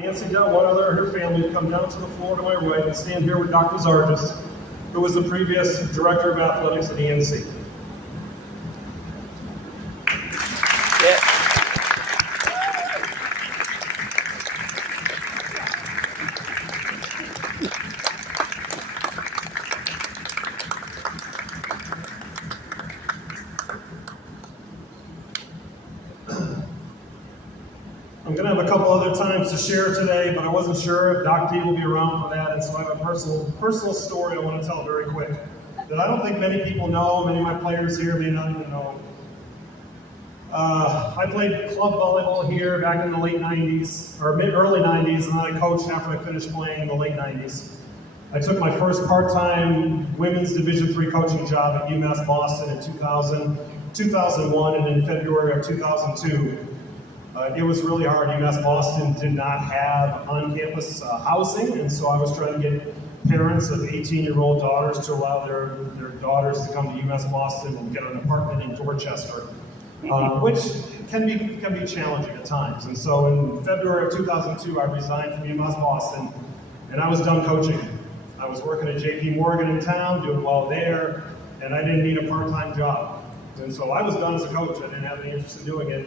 Nancy Detwiler and her family come down to the floor to my right and stand here with Dr. Zargis, who was the previous Director of Athletics at ENC. I'm going to have a couple other times to share today, but I wasn't sure if Doc D will be around for that, and so I have a personal story I want to tell very quick that I don't think many people know. Many of my players here may not even know. I played club volleyball here back in the late 90s, or early 90s, and then I coached after I finished playing in the late 90s. I took my first part-time women's Division III coaching job at UMass Boston in 2001, and in February of 2002. It was really hard. UMass Boston did not have on-campus housing, and so I was trying to get parents of 18-year-old daughters to allow their daughters to come to UMass Boston and get an apartment in Dorchester, which can be challenging at times. And so in February of 2002, I resigned from UMass Boston, and I was done coaching. I was working at JP Morgan in town, doing well there, and I didn't need a part-time job. And so I was done as a coach. I didn't have any interest in doing it.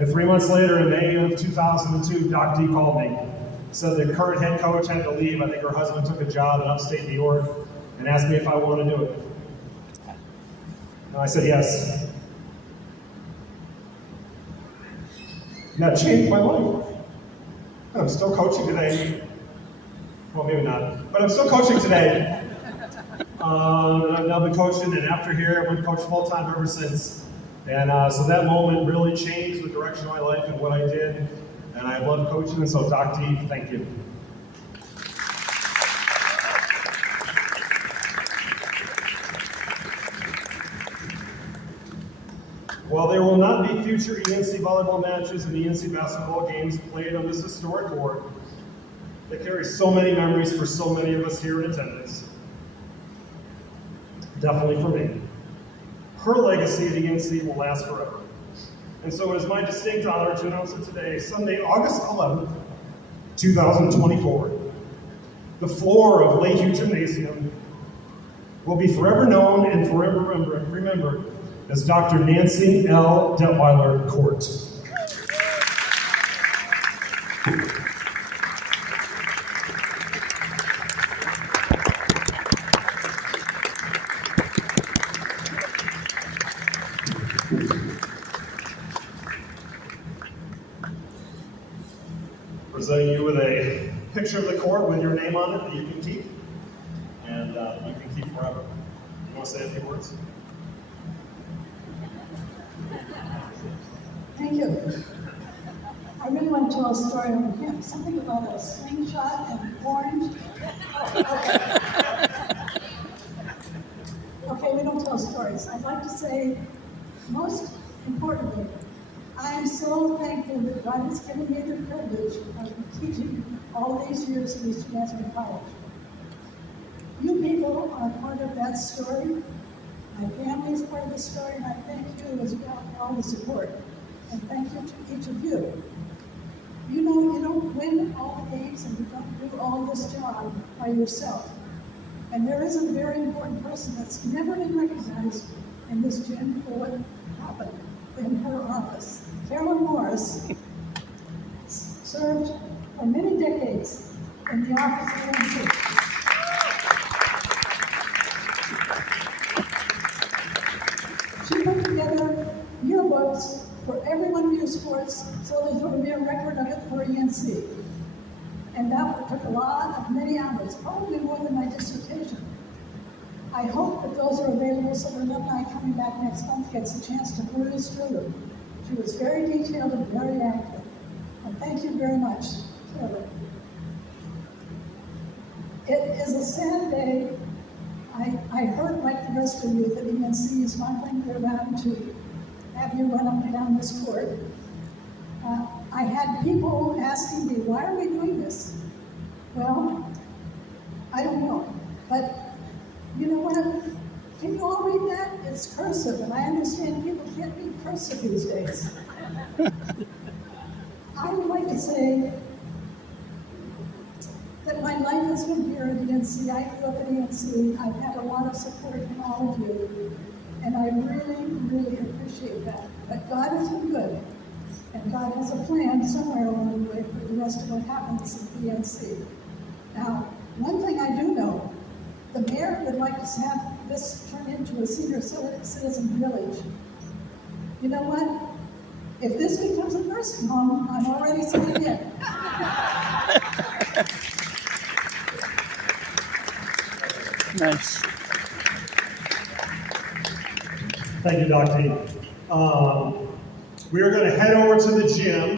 And 3 months later, in May of 2002, Doc D called me. Said the current head coach had to leave. I think her husband took a job in upstate New York, and asked me if I wanted to do it. And I said yes. And that changed my life. And I'm still coaching today. Well, maybe not, but I'm still coaching today. And I've now been coaching, and after here, I've been coaching full-time ever since. And so that moment really changed the direction of my life and what I did. And I love coaching, and so Doc D, thank you. While there will not be future ENC volleyball matches and ENC basketball games played on this historic court, that carries so many memories for so many of us here in attendance, definitely for me, her legacy at ENC will last forever. And so it is my distinct honor to announce that today, Sunday, August 11th, 2024, the floor of Lakeview Gymnasium will be forever known and forever remembered as Dr. Nancy L. Detwiler Court. Presenting you with a picture of the court with your name on it that you can keep, and you can keep forever. You want to say a few words? Thank you. I really want to tell a story over here. Something about a slingshot and orange. Okay, we don't tell stories. I'd like to say, most importantly, I am so thankful that God has given me the privilege of teaching all these years at Eastern Nazarene College. You people are part of that story. My family is part of the story, and I thank you as well for all the support. And thank you to each of you. You know, you don't win all the games and you don't do all this job by yourself. And there is a very important person that's never been recognized in this gym for what happened in her office. Carolyn Morris served for many decades in the office of ENC. She put together yearbooks for every one of your sports so that there would be a record of it for ENC. And that took many hours, probably more than my dissertation. I hope that those are available so that alumni coming back next month gets a chance to peruse through them. She was very detailed and very active. And thank you very much, Carolyn. It is a sad day. I heard, like the rest of you, that ENC is not going to be around to have you run up and down this court. I had people asking me, why are we doing this? Well, I don't know. But you know what? Can you all read that? It's cursive, and I understand people can't read cursive these days. I would like to say that my life has been here at ENC. I grew up at ENC. I've had a lot of support from all of you, and I really, really appreciate that. But God has been good, and God has a plan somewhere along the way for the rest of what happens at ENC. Now, one thing I do know, the mayor would like to have this turn into a senior citizen village. You know what? If this becomes a nursing home, I'm already saying it. Nice. Thank you, Dr. We are going to head over to the gym.